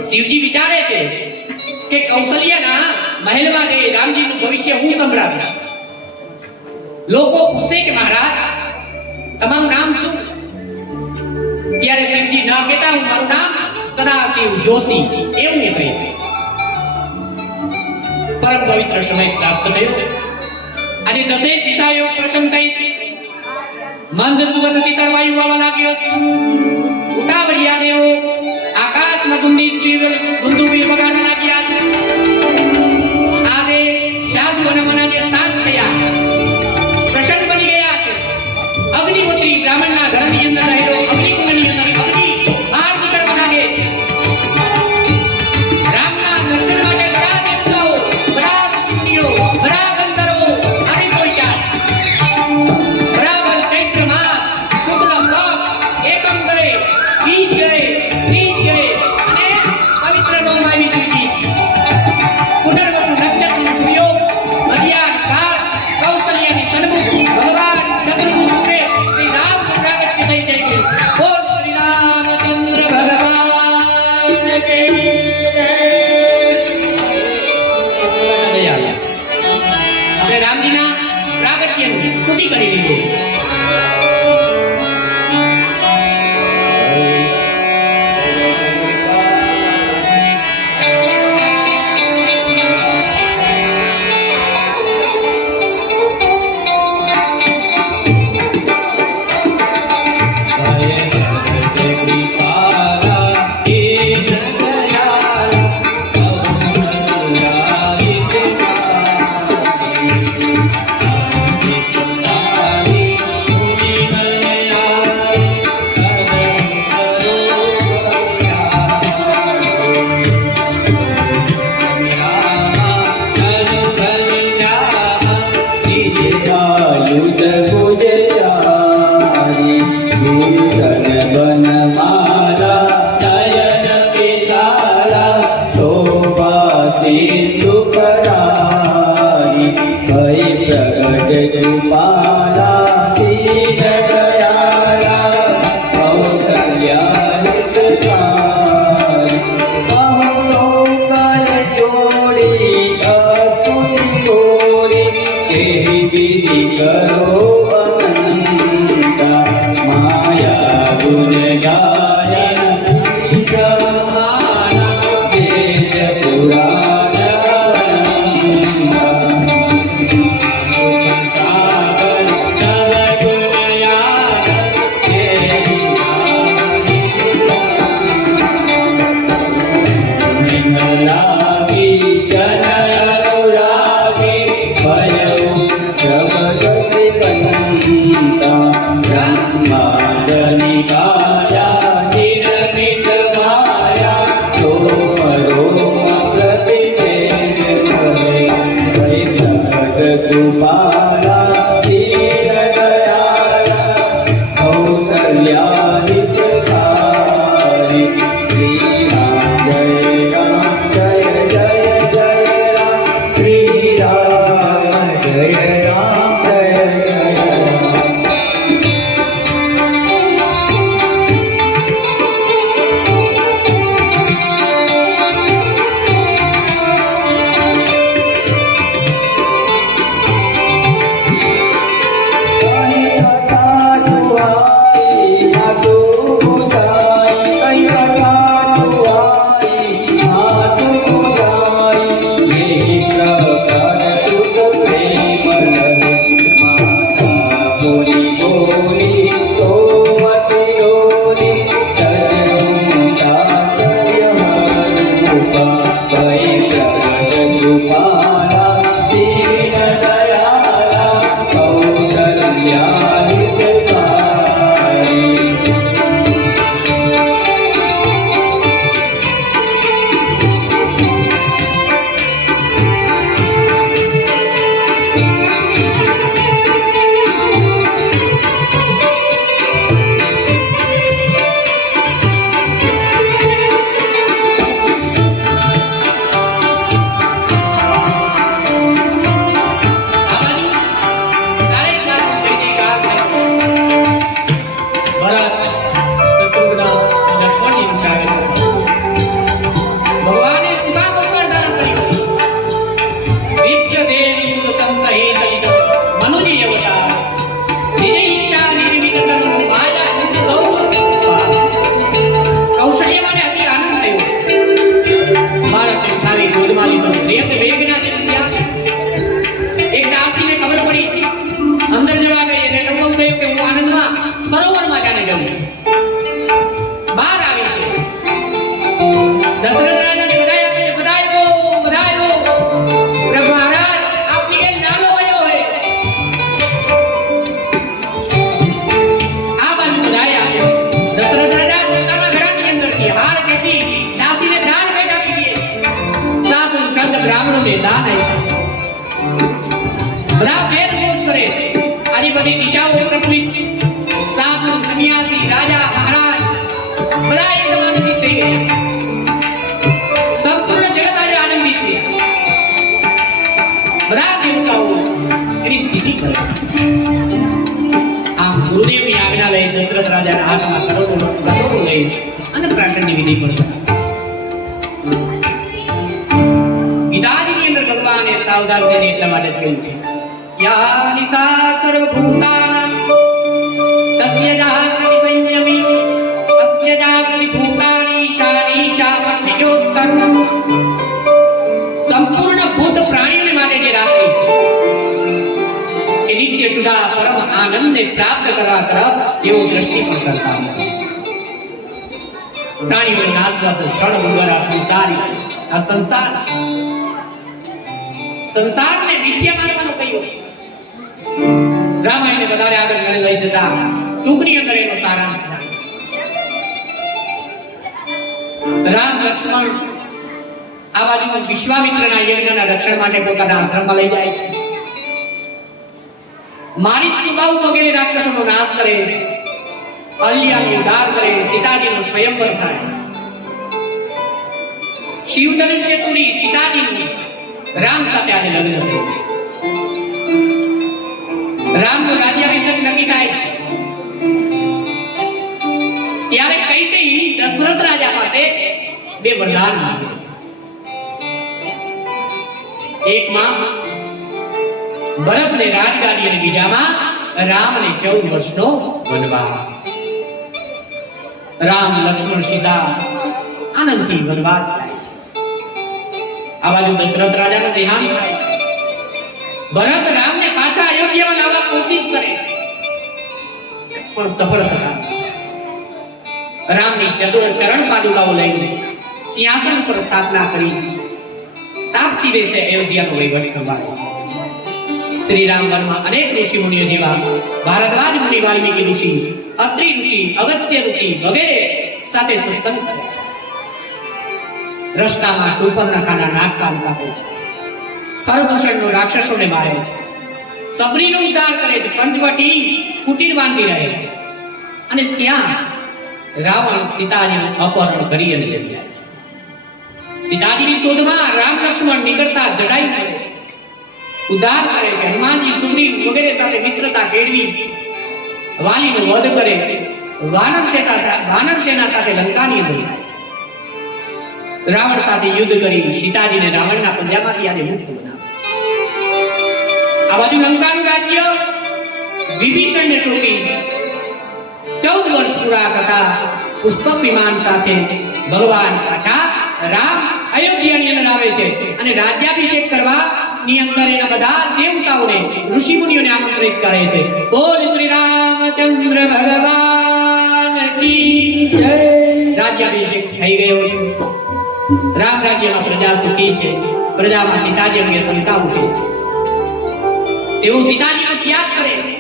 શિવજી વિચારે છે કે કૌશલ્યના મહેલમાં જઈ રામજીનું ભવિષ્ય હું સંભળાવીશ. લોકો પૂછે કે મહારાજ તમારું નામ શું? ત્યારે શિવજી ના કહેતા હું મારું નામ સદાશિવ જોશી એવું એ કહે છે. પરમ પવિત્ર સમય પ્રાપ્ત થયો. આજે 10 દિશાઓ પ્રસન્ન થઈ. મંદ સુગંધ શીતળ વાયુ આવવા લાગ્યો. ઉતાવળિયા દેવો આકાશમાં દુંદુભી વગાડવા લાગ્યા. આદે સાધુ અને મના જે શાંત થયા, પ્રસન્ન બની ગયા છે. અગ્નિહોત્રી બ્રાહ્મણના ઘરની અંદર રહેલો અગ્નિકુંડની અંદર અગ્નિ બહાર નીકળવા લાગે છે. રામના દર્શન માટે બધા દેવતાઓ, બધા ઋષિમુનિઓ, બધા ગંધર્વો આવી પહોંચ્યા. બરાબર ચૈત્ર માસ શુક્લ પક્ષ એકમ ગયે, બીજ ગયે, ત્રીજ ગયે અને પવિત્ર નોમ આવી ચૂકી. પુનર્વસુ નક્ષત્રનો સૂર્યો મધ્યાહન કાળ કૌશલ્યની સન્મુખ ભગવાન ચતુર્ભુજ રૂપે શ્રી રામનું પ્રાગટ્ય થઈ જાય. બોલ શ્રી રામચંદ્ર ભગવાન કે જય. આપણે રામજીના પ્રાગટ્યની સ્તુતિ કરી દીધી. Hare દાન આપ્યા. બધા ભેદ મોસ કરે છે. આજે બધી દિશાઓ પ્રફુલ્લિત છે. સાધુ સંન્યાસી રાજા મહારાજ બધા એકદમ આનંદિત થઈ ગયા. સંપૂર્ણ જગત આજે આનંદિત થયા. બધા દેવતાઓ એની સ્તુતિ કરે. આમ ગુરુદેવની આજ્ઞા લઈ દશરથ રાજાના હાથમાં કટોરો લઈ અને પ્રાશનની વિધિ પણ ગીતાજીની અંદર ભગવાને સાવધાન થઈને એટલા માટે કહ્યું છે યા નિશા સર્વભૂતાનાં તસ્ય જાગૃતિ સંયમી તસ્ય જાગૃતિ ભૂતાની શાનીશા પશ્ચિજોત્તર. સંપૂર્ણ ભૂત પ્રાણીઓને માટે જે રાત્રિ છે એ નિત્ય સુધા પરમ આનંદને પ્રાપ્ત કરવા તરફ તેઓ દ્રષ્ટિ પણ કરતા નથી. પ્રાણીઓને નાચવા તો ક્ષણ દ્વારા સંસારી આ સંસાર સંસારને વિદ્યા માનવાનું કહ્યું છે. રામાયણને વધારે આગળ ન લઈ જતા ટૂંકની અંદર એનો સારાંશ રામ લક્ષ્મણ આ બાજુ વિશ્વામિત્રના યજ્ઞના રક્ષણ માટે પોતાના આશ્રમમાં લઈ જાય છે. મારી સુબાઉ વગેરે રાક્ષસોનો નાશ કરે, અહલ્યાનો ઉદ્ધાર કરે, સીતાજીનો સ્વયંવર થાય. શિવ ધનુષ્ય તોડી સીતાજીનું રામ સાથે આજે લગ્ન થયું. રામનો રાજ્યાભિષેક નક્કી થાય છે. ત્યારે કૈકેયી દશરથ રાજા પાસે બે વરદાન માંગે છે. એકમાં ભરતને રાજગાદી અને બીજામાં રામને 14 વર્ષનો વનવાસ. રામ લક્ષ્મણ સીતા આનંદથી વનવાસ થાય છે. આ બાજુ દશરથ રાજાનો દેહાંત થાય છે. ભરત રામને પાછા અયોધ્યામાં લાવવા કોશિશ કરે છે પણ સફળ થતા નથી. રામની ચરણ પાદુકાઓ લઈને સિંહાસન પર સ્થાપના કરી તાપસી વેશે અયોધ્યાનો વહીવટ સંભાળે છે. શ્રી રામ વનમાં અનેક ઋષિ મુનિઓ જેવા ભારદ્વાજ મુનિ, વાલ્મીકી ઋષિ, અત્રિ ઋષિ, અગસ્ત્ય ઋષિ વગેરે સાથે સત્સંગ કરે છે. રસ્તામાં શૂર્પણખાના નાક કાન કાપે છે. ખરદૂષણનો રાક્ષસોને મારે છે. સબરીનો ઉદ્ધાર કરે છે. પંચવટી કુટીર બાંધી રહે છે. અને ત્યાં રાવણ સીતાજીનું અપહરણ કરી અને લઈ જાય છે. સીતાજીની શોધમાં રામ લક્ષ્મણ નીકળતા જડાઈ કરે છે, ઉદ્ધાર કરે છે. હનુમાનજી સુગ્રીવ વગેરે સાથે મિત્રતા કેળવી વાલીનો વધ કરે. વાનર સેના સાથે લંકાની અંદર જાય છે. રાવણ સાથે યુદ્ધ કરી સીતાજીને રાવણના પંજામાંથી આજે મુક્ત બનાવે. આ બાજુ લંકાનું રાજ્ય વિભીષણને સોંપી 14 વર્ષ પૂરા કરતા પુષ્પક વિમાન સાથે ભગવાન પાછા રામ અયોધ્યાની અંદર આવે છે અને રાજ્યાભિષેક કરવા ની અંદર એના બધા દેવતાઓને ઋષિ મુનિઓને આમંત્રિત કરે છે. બોલ શ્રી રામચંદ્ર ભગવાન કી જય. રાજ્યાભિષેક થઈ ગયો છે. રામ રાજ્યમાં પ્રજા સુખી છે. પ્રજામાં સીતાજી અંગે શંકા ઉઠે છે. તેઓ સીતાજીનો ત્યાગ કરે છે.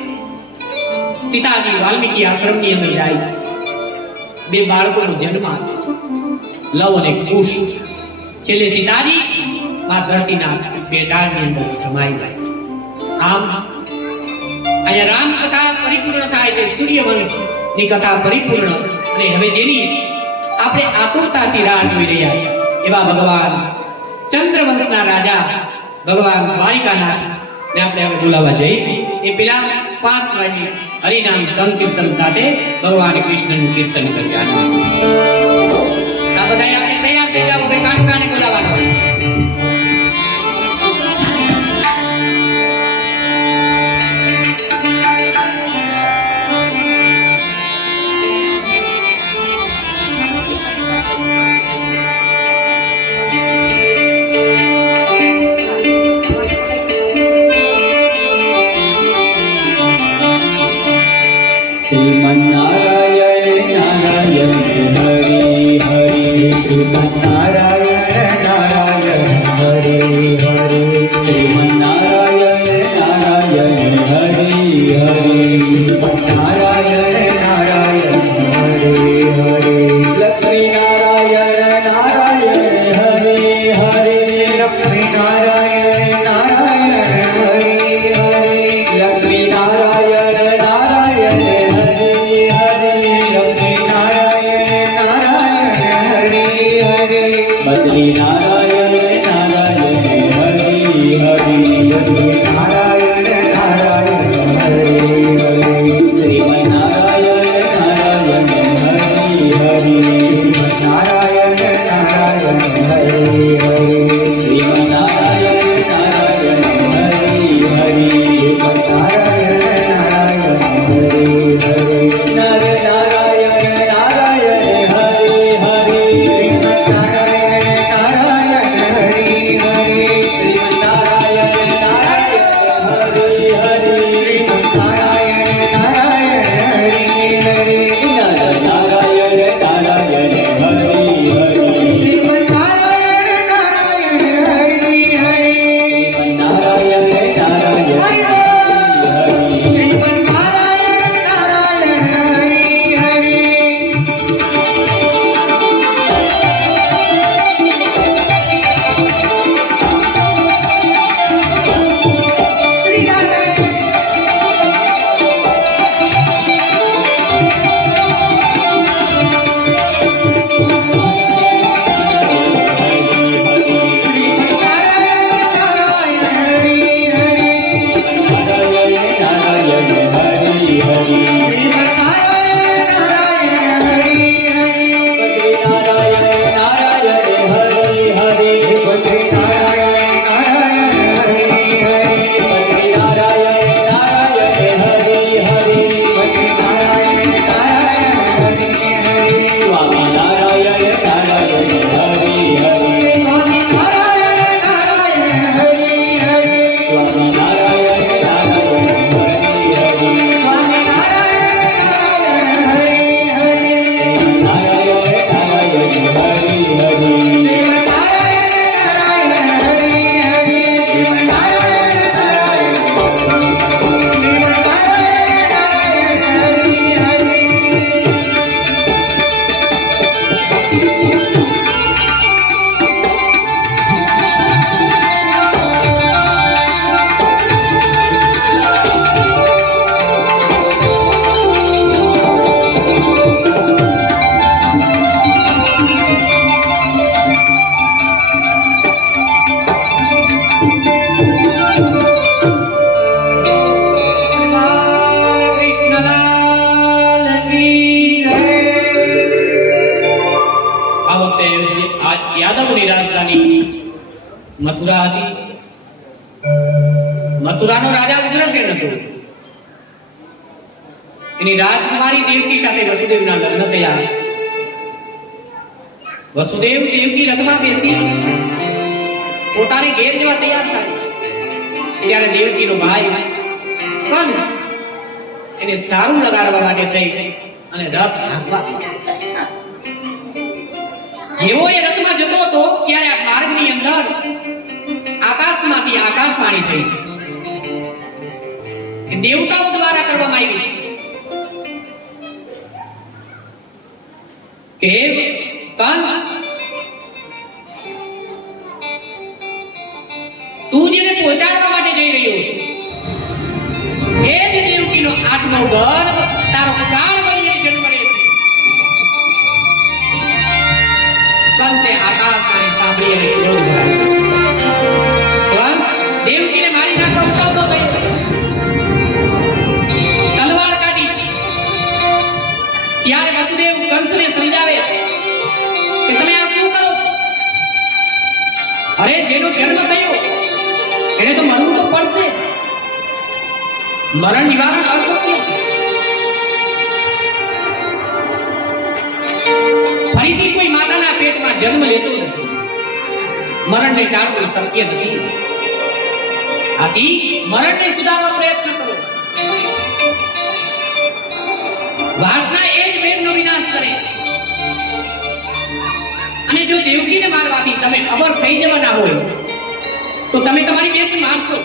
સીતાજી વાલ્મીકી આશ્રમની અંદર જાય છે. બે બાળકોનો જન્મ આપે છે, લવ અને કુશ. છેલ્લે સીતાજી આ ધરતીના બેટાળની અંદર સમાઈ જાય. આમ અહીંયા રામ કથા પરિપૂર્ણ થાય છે. સૂર્યવંશની કથા પરિપૂર્ણ. અને હવે જેની આપણે આતુરતાથી રાહ જોઈ રહ્યા છીએ એવા ભગવાન ચંદ્રવંશના રાજા ભગવાન દ્વારિકાનાથ ને આપણે હવે બોલાવવા જઈએ. એ પેલા 5 મિનિટ હરિનામ સંકીર્તન સાથે ભગવાન કૃષ્ણનું કીર્તન કર્યા. આ બધા આપણે તૈયાર થઈ જાવ. હવે કાનકાને બોલાવવાનો. श्रीमन्नारायण नारायण हरि हरि कृष्ण બદ્રી નારાયણ નારાયણ હરિ હરિ બદ્રી નારાયણ નારાયણ હરિ હરિ શ્રીમન નારાયણ નારાયણ હરિ હરિ શ્રીમન નારાયણ નારાયણ હરિ હરિ શ્રીમન નારાયણ નારાયણ હરિ હરિ શ્રીમન નારાયણ નારાયણ હરિ હરિ નર નારાયણ નારાયણ હરિ હરિ શ્રીમન નારાયણ નારાયણ હરિ હરિ શ્રીમન નારાયણ નારાયણ હરિ હરિ શ્રીમન નારાયણ નારાયણ હરિ હરિ નર નારાયણ નારાયણ હરિ હરિ શ્રીમન નારાયણ નારાયણ હરિ હરિ શ્રીમન નારાયણ નારાયણ હરિ હરિ શ્રીમન નારાયણ નારાયણ હરિ હરિ કૃષ્ણલાલ કી જય. આ વખતે યાદવની રાજધાની મથુરા હતી. મથુરાનો રાજા ઉગ્રસેન હતો. એની રાજકુમારી દેવકી સાથે વસુદેવના લગ્ન થયા. વસુદેવ દેવકી રથમાં બેસી પોતાને ઘેર જવા તૈયાર થાય ત્યારે દેવકીનો ભાઈ કંસ એને સારું લગાડવા માટે થઈ અને રથ હાંકવા જેવો એ રથમાં જતો હતો ત્યારે આ માર્ગની અંદર આકાશમાંથી આકાશવાણી થઈ છે કે દેવતાઓ દ્વારા કરવામાં આવી છે કે કંસ તું જેને પહોંચાડવા માટે જઈ રહ્યો છે એ જ દેવકીનો આઠમો ગર્ભ તારો કાળ બનીને જન્મ લે છે. કંસે આકાશવાણી સાંભળી અને ક્રોધ ભરાયો. કંસ દેવકીને મારી નાખવા ઉતાવળો થયો. તલવાર કાઢી. ત્યારે વસુદેવ કંસને સમજાવે છે કે તમે આ શું કરો છો? અરે જેનો જન્મ થયો એને તો મરવું તો પડશે. મરણ નિવારણ અશક્ય છે. ફરીથી કોઈ માતાના પેટમાં જન્મ લેતો નથી. મરણને ટાળવું શક્ય નથી. આથી મરણને સુધારવા પ્રયત્ન કરો. વાસના એ જ વેદનો વિનાશ કરે. અને જો દેવકીને મારવાથી તમે અમર થઈ જવાના હોય તો તમે તમારી બેનને મારશો.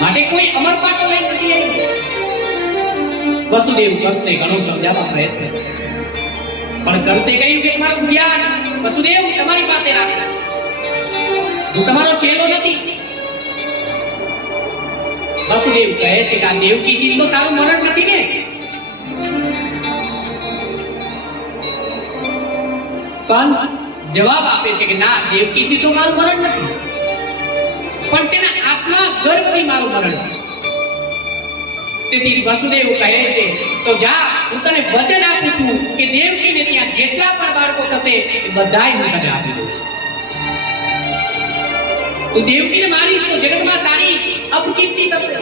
માટે કોઈ અમર પાટો લઈ નથી આવી. વસુદેવ કંસને ઘણો સમજાવવા પ્રયત્ન પણ કંસે કહ્યું કે તમારું જ્ઞાન વસુદેવ તમારી પાસે રાખો. હું તમારો ચેલો નથી. વસુદેવ કહે છે કે આ દેવકીથી તો તારું મરણ નથી ને. કંસ જવાબ આપે છે કે ના, દેવકીથી તો મારું મરણ નથી, પણ તેના આત્મા ગર્ભથી મારું મરણ છે. તેથી વસુદેવ કહે છે તો જા, હું તને વચન આપું છું કે દેવકીને ત્યાં જેટલા પણ બાળકો થશે એ બધાય હું તને આપી દઈશ. તું દેવકીને મારીશ તો જગતમાં તારી અપકીર્તિ થશે.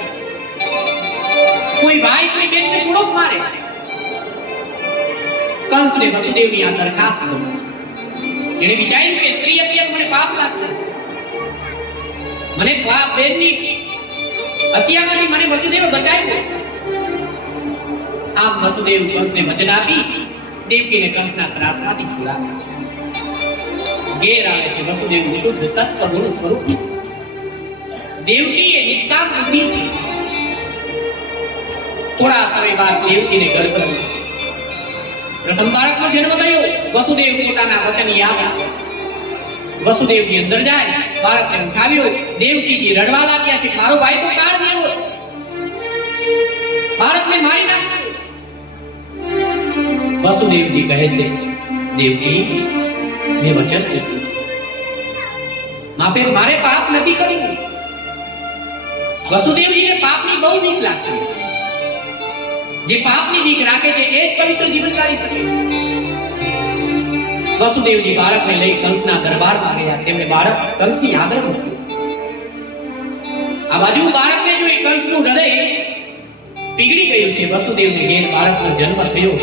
કોઈ ભાઈ કોઈ બેનને થોડોક મારે. કંસને વસુદેવની આ દરખાસ્ત ગમી. એણે વિચાર્યું કે સ્ત્રી અત્યારે મને પાપ લાગશે, મને પાપ બેનની હત્યામાંથી મને વસુદેવ બચાવ્યો. આમ વસુદેવ કંસને વચન આપી દેવકીને કંસના ત્રાસમાંથી છોડાવે છે. ઘેર આવે છે વસુદેવ શુદ્ધ સત્વગુણ સ્વરૂપ. દેવકી એ નિષ્કામ બુદ્ધિ છે. થોડા સમય બાદ દેવકીને ગર્ભ થયો. પ્રથમ બાળકનો જન્મ થયો. વસુદેવ પોતાના વચન યાદ આવે. વસુદેવની અંદર જાય, બાળકને ઉઠાવ્યો. દેવકીજી રડવા લાગ્યા છે, મારો ભાઈ તો કાળ જેવો છે, બાળકને મારી નાખશે. વસુદેવજી કહે છે, દેવકી મેં વચન આપ્યું, મારે પાપ નથી કર્યું. વસુદેવજીને પાપની બહુ બીક લાગતી. જે પાપની બીક રાખે છે એ જ પવિત્ર જીવન કાઢી શકે. વસુદેવજી બાળકને લઈ કંસના દરબારમાં ગયા. તેમણે બાળક કંસની આગળ મૂક્યું. આ બાજુ બાળકને જોઈ કંસનું હૃદય પીગળી ગયું છે. વસુદેવને ઘેર બાળકનો જન્મ થયો.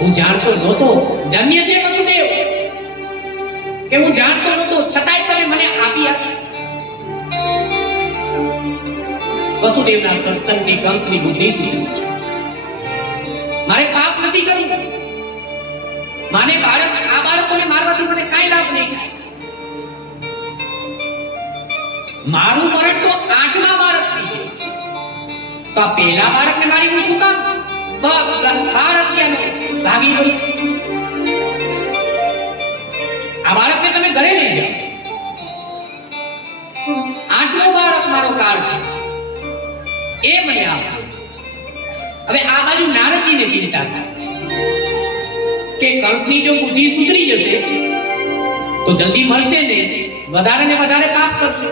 હું જાણતો નહોતો. ધન્ય છે વસુદેવ કે હું જાણતો નહોતો, છતાંય તમે મને આપી આપ્યું. વસુદેવના સત્સંગથી કંસની બુદ્ધિ સુધરી છે. મારે પાપ નથી કરવું. માને આ બાળકોને મારવાથી મને કાંઈ લાભ નહીં થાય. મારું મરણ તો 8મા બાળકથી છે. તો આ પહેલા બાળકને મારી હું શું કામ? બાળક ત્યાંનો ભાગી ગયો. આ બાળકને તમે ઘરે લઈ જાઓ. 8મો બાળક મારો કાળ છે, એ મને આપો. હવે આ બાજુ નારદજીને ચિંતા થાય કે કંસની જો બુદ્ધિ સુધરી જશે તો જલ્દી મળશે ને, વધારે ને વધારે પાપ કરશે,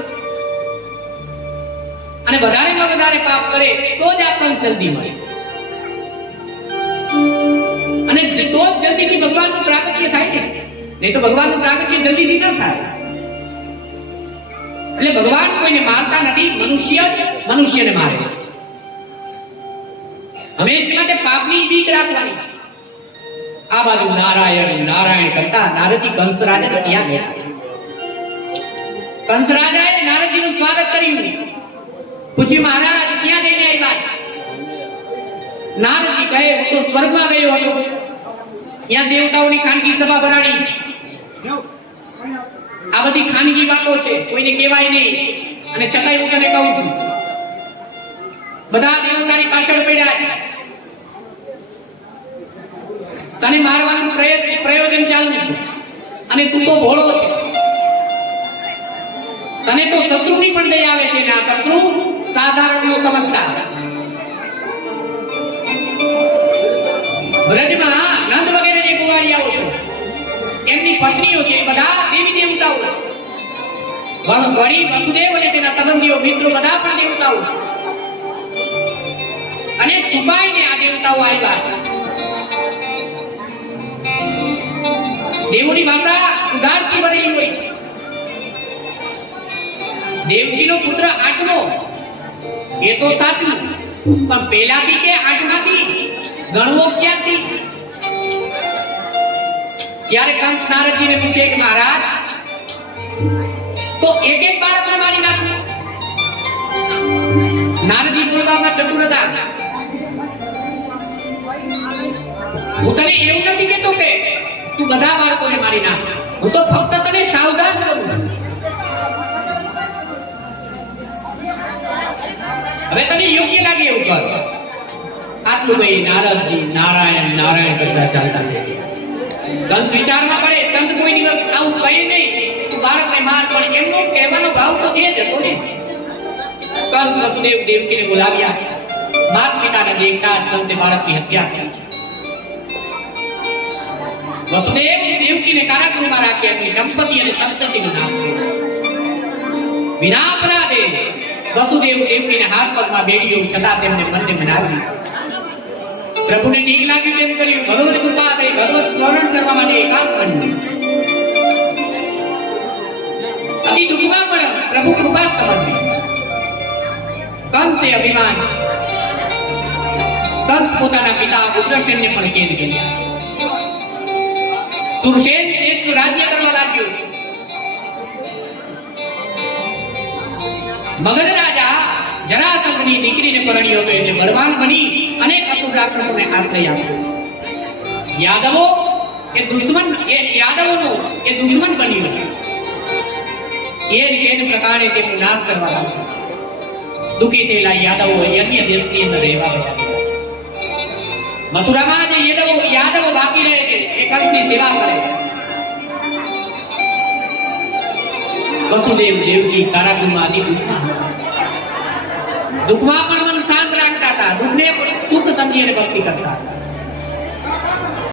અને વધારે ને વધારે પાપ કરે તો જ આ કંસ જલ્દી મળે, અને તો જ જલ્દીથી ભગવાનનું પ્રાગટ્ય થાય ને. નહીં તો ભગવાનનું પ્રાગટ્ય જલ્દીથી ન થાય. એટલે ભગવાન કોઈને મારતા નથી, મનુષ્ય જ મનુષ્યને મારે છે. હંમેશા માટે પાપની બીક રાખવાની છે. આ બાજુ નારાયણ નારાયણ કરતા નારદજી કંસ રાજાને ત્યાં ગયા. કંસ રાજાએ નારદજીનું સ્વાગત કર્યું. પૂછ્યું, મહારાજ ક્યાં જઈને આવ્યા છે? નારદજી કહે, હું તો સ્વર્ગમાં ગયો હતો, ત્યાં દેવતાઓની ખાનગી સભા ભરાણી છે. આ બધી ખાનગી વાતો છે, કોઈને કહેવાય નહીં, અને છતાંય હું તને કહું છું, બધા દેવતાની પાછળ પડ્યા છે. તને મારવાનું પ્રયોજન ચાલુ છે, અને તું તો ભોળો છે. તને તો શત્રુની પણ દયા આવે છે, ને આ શત્રુ સાધારણનો સમજતા. બ્રજમાં નંદ વગેરે જે કુંવારિયાઓ છે, એમની પત્નીઓ છે, બધા દેવી દેવતાઓ. વળી વસુદેવ અને તેના સંબંધીઓ મિત્રો બધા પણ દેવતાઓ, અને છુપાઈને આ દેવતાઓ આવ્યા. દેવોની ભાષા ઉદારથી ભરેલી હોય છે. દેવકીનો પુત્ર 8મો એ તો સાચું, પણ પહેલાથી કે 8માંથી ગણવો ક્યાંથી? ત્યારે કંસ નારદજીને પૂછે કે મહારાજ, તો એક એક બાળકને મારી નાખો. નારદજી બોલવામાં ચતુર હતા. હું તને એવું નથી કહેતો કે તું બધા બાળકોને મારી નાખ, હું તો ફક્ત તને સાવધાન કરું છું. હવે તને યોગ્ય લાગે એવું કર. આટલું કહી નારદજી નારાયણ નારાયણ કરતા ચાલતા ગયા. કંસ વિચારમાં પડે, સંત કોઈ દિવસ આવું કહે નહીં, તું બાળકને માર, પણ એમનો કહેવાનો ભાવ તો એ જ હતો ને. કંસ વસુદેવ દેવકીને બોલાવ્યા. માતા પિતાને દેખતા જ કંસે બાળકની હત્યા કરી. વસુદેવ દેવકીને કારાગૃહમાં રાખી એમની સંપત્તિ અને સંતતિનો નાશ કર્યો. વિના અપરાધે વસુદેવ દેવકીને હાથ પગમાં બેડ્યો, છતાં તેમને મનને મનાવી. પ્રભુને ઠીક લાગ્યું તેમ કર્યું. ભગવત કૃપા થઈ. ભગવત સ્મરણ કરવા માટે એકાંત બન્યું. અતિ દુઃખમાં પણ પ્રભુ કૃપા સમજી. કંસે અભિમાન, કંસ પોતાના પિતા ઉગ્રસેનને પણ કેદ કર્યા. સુરસેન દેશનું રાજ્ય કરવા લાગ્યો. મગધ રાજા જરાસંઘની દીકરીને પરણ્યો હતો, એટલે બળવાન બની અનેક અસુર રાક્ષસોને આશ્રય આપ્યો. યાદવોનો એ દુશ્મન બન્યો છે. એ પ્રકારે તેમનો નાશ કરવા લાગ્યો. દુઃખી થયેલા યાદવો અન્ય દેશની અંદર રહેવા લાગ્યા. મથુરામાં જે યાદવો બાકી રહે છે એ કંસની સેવા કરે છે. વસુદેવ દેવકી કારાગૃહમાં અતિ દુઃખમાં પણ મન શાંત રાખતા હતા. દુઃખને સુખ સમજીને ભક્તિ કરતા હતા.